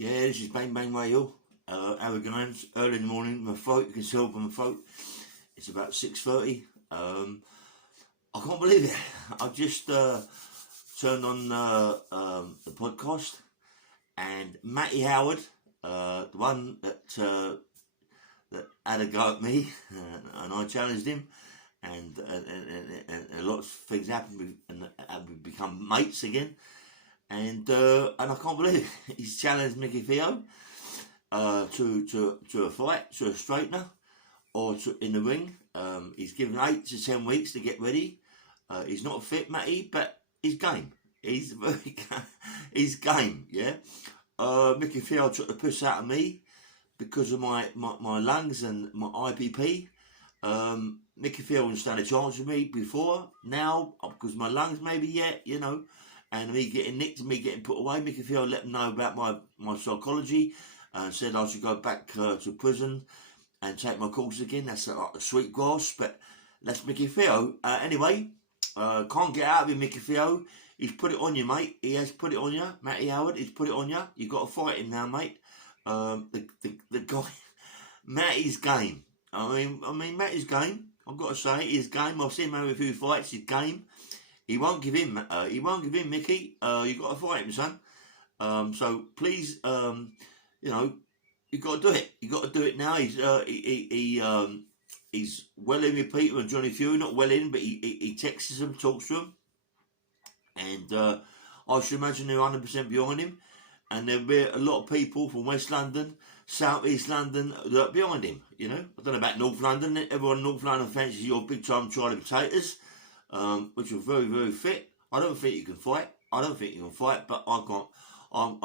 Yeah, this is Bang Bang Radio. How we going? Early in the morning, my throat, you can tell by my throat. It's about 6:30. I can't believe it. I've just turned on the podcast, and Matty Howard, the one that had a go at me, and I challenged him, and a lot of things happened, and we become mates again. And I can't believe it. He's challenged Micky Theo to a fight, to a straightener, or in the ring. He's given 8 to 10 weeks to get ready. He's not fit, Matty, but he's game. He's very he's game, yeah. Micky Theo took the piss out of me because of my lungs and my IPP. Micky Theo wouldn't stand a chance with me before. Now, because my lungs, maybe, yeah, you know. And me getting nicked and me getting put away, Micky Theo let them know about my psychology and said I should go back to prison and take my course again. That's like a sweet grass, but that's Micky Theo. Anyway, can't get out of him, Micky Theo. He's put it on you, mate. He has put it on you. Matty Howard, he's put it on you. You've got to fight him now, mate. The guy, Matty's game. I mean, Matty's game. I've got to say, his game. I've seen him have a few fights. His game. He won't give in. Micky. You got to fight him, son. So please, you know, you got to do it. You got to do it now. He's well in with Peter and Johnny Fury. Not well in, but he texts them, talks to them, and I should imagine they're 100% behind him. And there'll be a lot of people from West London, South East London that are behind him. You know, I don't know about North London. Everyone in North London fancies your big time Charlie Potatoes. Which are very, very fit. I don't think you can fight. But I can't. I'm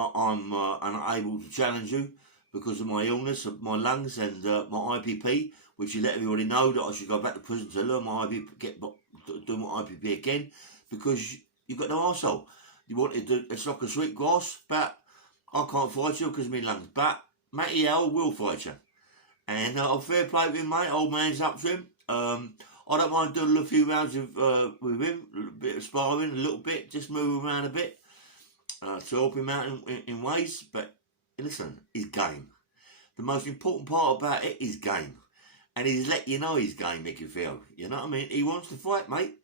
unable to challenge you because of my illness, of my lungs, and my IPP, which you let everybody know that I should go back to prison to learn my IPP, do my IPP again, because you've got no arsehole. You want to do, it's like a sweet grass, but I can't fight you because of my lungs. But Matty Howard will fight you, and I'll fair play with him, mate. Old man's up to him. I don't mind doing a few rounds with him, a bit of sparring, a little bit, just move around a bit to help him out in ways. But listen, his game. The most important part about it is game. And he's let you know his game, Micky Theo. You know what I mean? He wants to fight, mate.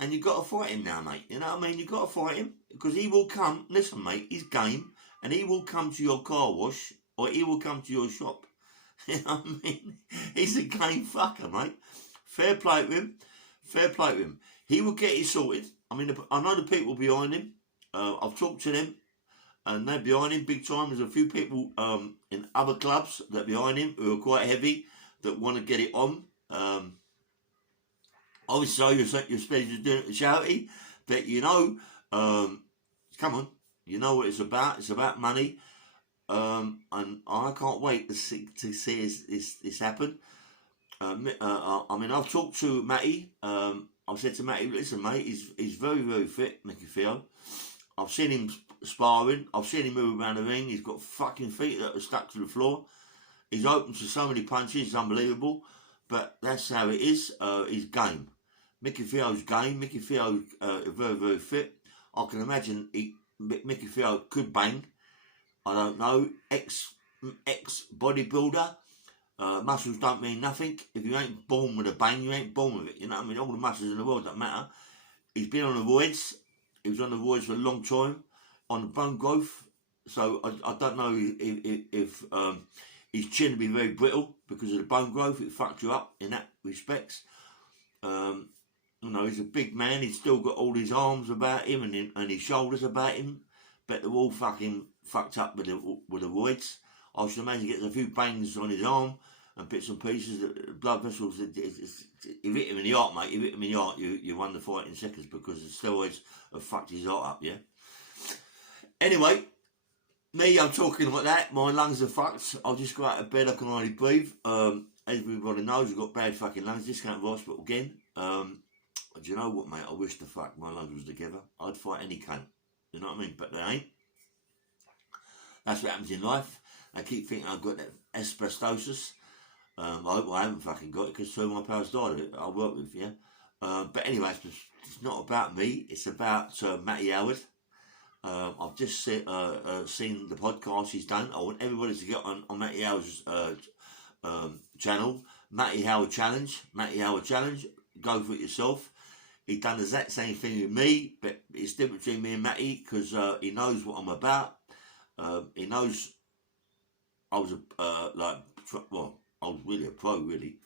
And you've got to fight him now, mate. You know what I mean? You've got to fight him. Because he will come, listen, mate, he's game. And he will come to your car wash, or he will come to your shop. You know what I mean? He's a game fucker, mate. Fair play with him. He will get it sorted. I mean, I know the people behind him. I've talked to them, and they're behind him big time. There's a few people in other clubs that are behind him who are quite heavy that want to get it on. Obviously, you're supposed to do it to charity, but you know, come on, you know what it's about. It's about money, and I can't wait to see this happen. I mean, I've talked to Matty. I've said to Matty, listen, mate, he's very, very fit, Micky Theo. I've seen him sparring. I've seen him move around the ring. He's got fucking feet that are stuck to the floor. He's open to so many punches. It's unbelievable. But that's how it is. He's game. Micky Theo's game. Micky Theo very, very fit. I can imagine Micky Theo could bang. I don't know. Ex bodybuilder. Muscles don't mean nothing. If you ain't born with a bang, you ain't born with it. You know what I mean? All the muscles in the world don't matter. He's been on the roids. He was on the roids for a long time, on the bone growth. So I don't know if his chin will be very brittle because of the bone growth. It fucks you up in that respects. You know, he's a big man. He's still got all his arms about him and his shoulders about him, but they're all fucking fucked up with the roids. I should imagine he gets a few bangs on his arm and bits and pieces. Blood vessels. If you hit him in the heart, mate, if you hit him in the heart, you won the fight in seconds because the steroids have fucked his heart up, yeah? Anyway, me, I'm talking like that. My lungs are fucked. I'll just go out of bed. I can hardly breathe. As everybody knows, I've got bad fucking lungs. Just came to the hospital again. Do you know what, mate? I wish the fuck my lungs was together. I'd fight any cunt. You know what I mean? But they ain't. That's what happens in life. I keep thinking I've got that asbestosis. I hope I haven't fucking got it because two of my pals died of it. I work with, yeah. But anyway, it's not about me. It's about Matty Howard. I've just seen the podcast he's done. I want everybody to get on Matty Howard's channel, Matty Howard Challenge. Matty Howard Challenge. Go for it yourself. He done the exact same thing with me, but it's different between me and Matty because he knows what I'm about. He knows I was I was really a pro, really.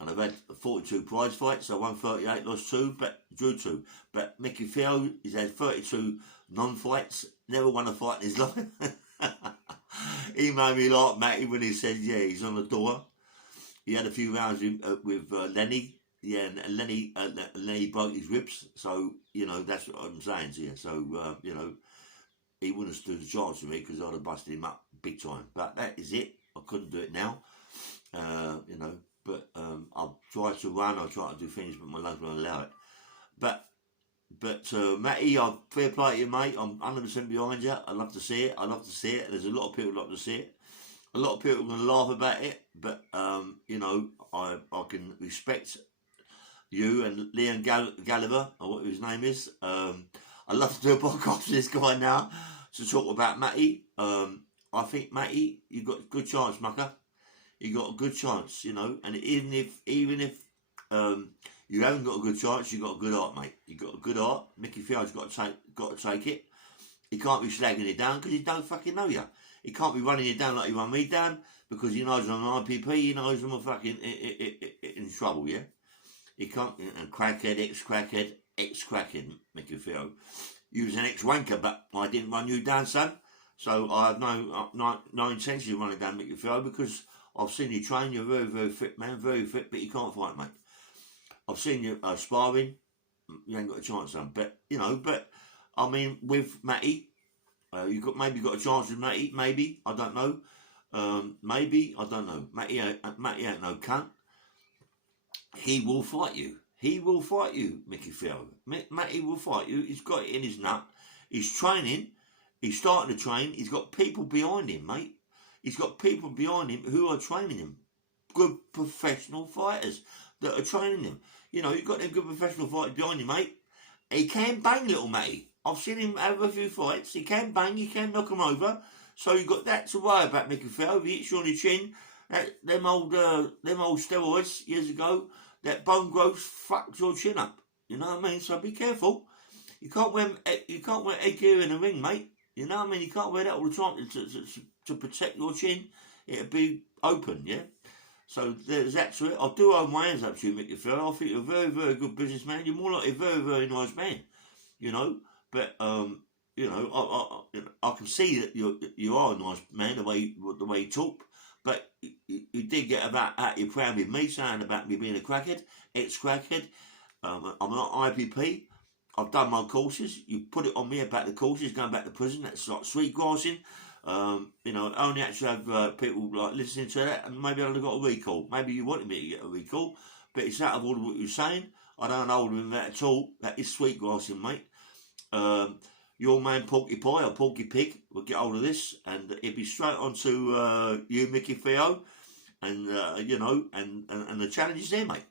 And I've had 42 prize fights. I won 38, lost 2, but drew 2. But Micky Theo, he's had 32 non-fights, never won a fight in his life. He made me laugh, Matty, when he said, yeah, he's on the door. He had a few rounds with Lenny. Yeah, and Lenny broke his ribs. So, you know, that's what I'm saying to you. So, you know, he wouldn't have stood a chance with me because I'd have busted him up big time. But that is it. I couldn't do it now. You know. But I'll try to run, I'll try to do things, but my lungs won't allow it. But Matty, fair play to you, mate. I'm 100% behind you. I'd love to see it. There's a lot of people love to see it. A lot of people are going to laugh about it, but you know, I can respect you and Liam Gallagher, or what his name is. I'd love to do a podcast with this guy now to talk about Matty. I think Matty, you've got a good chance, mucker. You got a good chance, you know, and even if you haven't got a good chance, you got a good art, mate. You got a good art. Micky Theo's got to take it. He can't be slagging it down because he don't fucking know you. He can't be running it down like he run me down because he knows I'm an IPP. He knows I'm a fucking in trouble, yeah. He can't. And crackhead, ex-crackhead, Micky Theo. You was an ex-wanker, but I didn't run you down, son. So I have no intention of running down Micky Theo because I've seen you train. You're very, very fit, man. Very fit, but you can't fight, mate. I've seen you sparring. You ain't got a chance, son. But you know, I mean, with Matty, you maybe got a chance with Matty. Maybe I don't know. Maybe I don't know. Matty ain't no cunt. He will fight you. He will fight you, Micky Theo. Matty will fight you. He's got it in his nut. He's training. He's starting to train. He's got people behind him, mate. He's got people behind him who are training him. Good professional fighters that are training him. You know, you've got them good professional fighters behind you, mate. He can bang, little Matty. I've seen him have a few fights. He can bang, he can knock him over. So you've got that to worry about, Micky Theo. If he hits you on the chin, them old steroids years ago, that bone growth fucked your chin up. You know what I mean? So be careful. You can't wear headgear in the ring, mate. You know what I mean? You can't wear that all the time to protect your chin. It'll be open, yeah? So there's that to it. I do owe my hands up to you, Micky Theo. I think you're a very, very good businessman. You're more like a very, very nice man, you know? But, you know, I can see that you are a nice man, the way you talk. But you did get about out your crown with me, saying about me being a crackhead, ex-crackhead. I'm not IPP. I've done my courses. You put it on me about the courses, going back to prison. That's like sweetgrassing. You know, I only actually have people like listening to that, and maybe I'd have got a recall. Maybe you wanted me to get a recall, but it's out of order what you're saying. I don't hold with that at all. That is sweetgrassing, mate. Your man Porky Pie or Porky Pig will get hold of this, and it'll be straight onto you, Micky Theo, and you know, and the challenge is there, mate.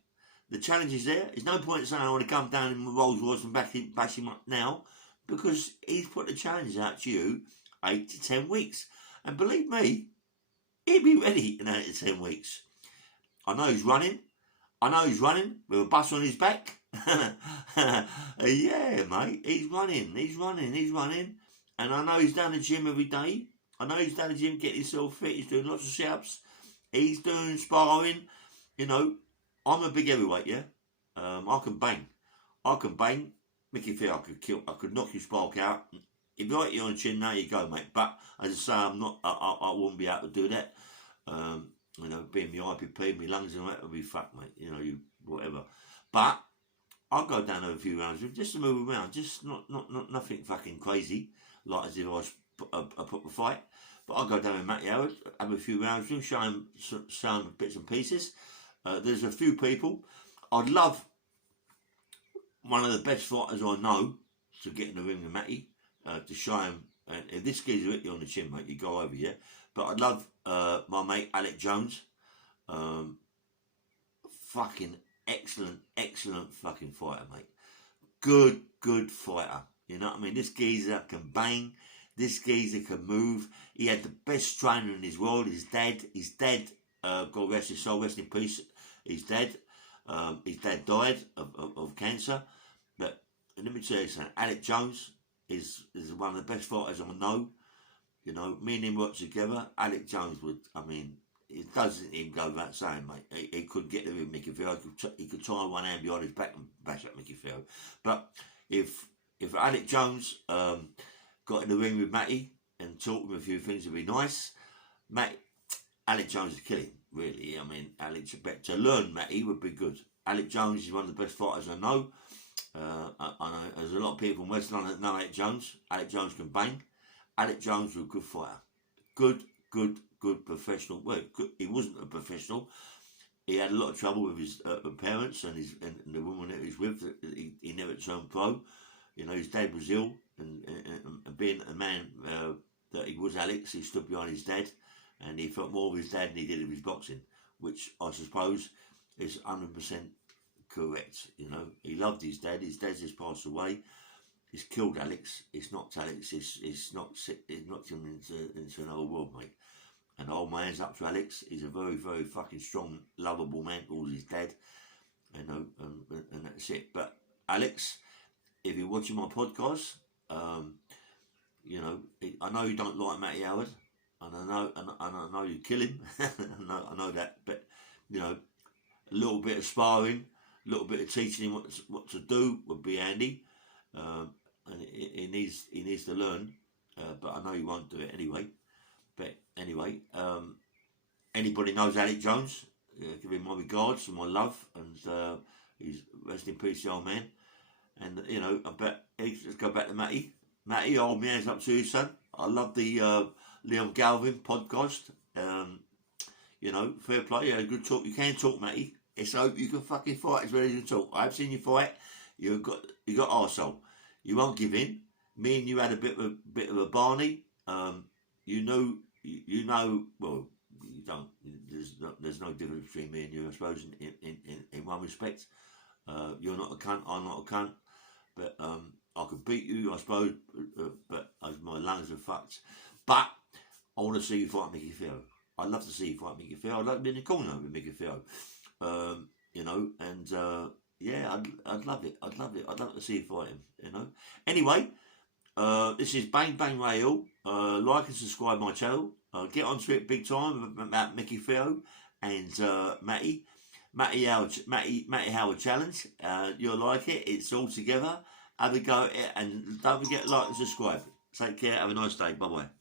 The challenge is there. There's no point in saying I want to come down in my Rolls Royce and bash him up now, because he's put the challenge out to you 8 to 10 weeks. And believe me, he'll be ready in 8 to 10 weeks. I know he's running with a bus on his back. Yeah, mate, he's running. And I know he's down the gym every day. I know he's down the gym getting himself fit. He's doing lots of sit-ups. He's doing sparring. You know, I'm a big heavyweight, yeah? I can bang. Micky Theo, I could knock your spark out. If you hit you on the chin, there you go, mate. But as I say, I wouldn't be able to do that. You know, being my IPP, my lungs and that would be fucked, mate. You know, whatever. But I'll go down over a few rounds just to move around, just not nothing fucking crazy, like as if I put the fight. But I'll go down with Matty Howard, have a few rounds with him, show him some bits and pieces. There's a few people. I'd love one of the best fighters I know to get in the ring with Matty, to show him. And if this geezer hit you on the chin, mate, you go over, yeah? But I'd love my mate Alex Jones. Fucking excellent fucking fighter, mate. Good fighter. You know what I mean? This geezer can bang. This geezer can move. He had the best trainer in his world. His dad. God rest his soul, rest in peace. He's dead. His dad died of cancer. But let me tell you something. Alex Jones is one of the best fighters I know. You know, me and him worked together. Alex Jones would, I mean, it doesn't even go without saying, mate. He couldn't get there with Micky Theo. He could tie one hand behind his back and bash at Micky Theo. But if Alex Jones got in the ring with Matty and taught him a few things, it'd be nice. Alex Jones would kill him, really. I mean, Alex, but to learn Matty would be good. Alex Jones is one of the best fighters I know. I know there's a lot of people in West London that know Alex Jones. Alex Jones can bang. Alex Jones was a good fighter. Good professional. Well, he wasn't a professional. He had a lot of trouble with his parents and the woman that he was with. He never turned pro. You know, his dad was ill, and being a man that he was, Alex, he stood behind his dad, and he felt more of his dad than he did of his boxing, which I suppose is 100% correct. You know, he loved his dad. His dad just passed away. He's killed Alex. It's knocked Alex. It's knocked him into another world, mate. And I hold my hands up to Alex. He's a very, very fucking strong, lovable man towards his dad. You know, and that's it. But Alex, if you're watching my podcast, you know, I know you don't like Matty Howard, and I know you kill him. I know that. But you know, a little bit of sparring, a little bit of teaching him what to do would be handy. And he needs to learn, but I know he won't do it anyway. But anyway, anybody knows Alex Jones, give him my regards and my love, and he's rest in peace, the old man. And you know, I bet let's go back to Matty. Matty, I hold my hands up to you, son. I love the Leon Galvin podcast. You know, fair play. You had a good talk. You can talk, Matty. It's hope you can fucking fight as well as you talk. I've seen you fight. You got arsehole. You won't give in. Me and you had a bit of a Barney. You know. Well, you don't. There's no difference between me and you, I suppose, in one respect. You're not a cunt. I'm not a cunt. But I could beat you, I suppose. But my lungs are fucked. But I want to see you fight Micky Theo. I'd love to see you fight Micky Theo. I'd like to be in the corner with Micky Theo. You know, and. Yeah, I'd love it. I'd love to see you fight him, you know. Anyway, this is Bang Bang Radio. Like and subscribe my channel. Get onto it big time about Micky Theo and Matty Howard Challenge. You'll like it. It's all together. Have a go at it, and don't forget to like and subscribe. Take care. Have a nice day. Bye bye.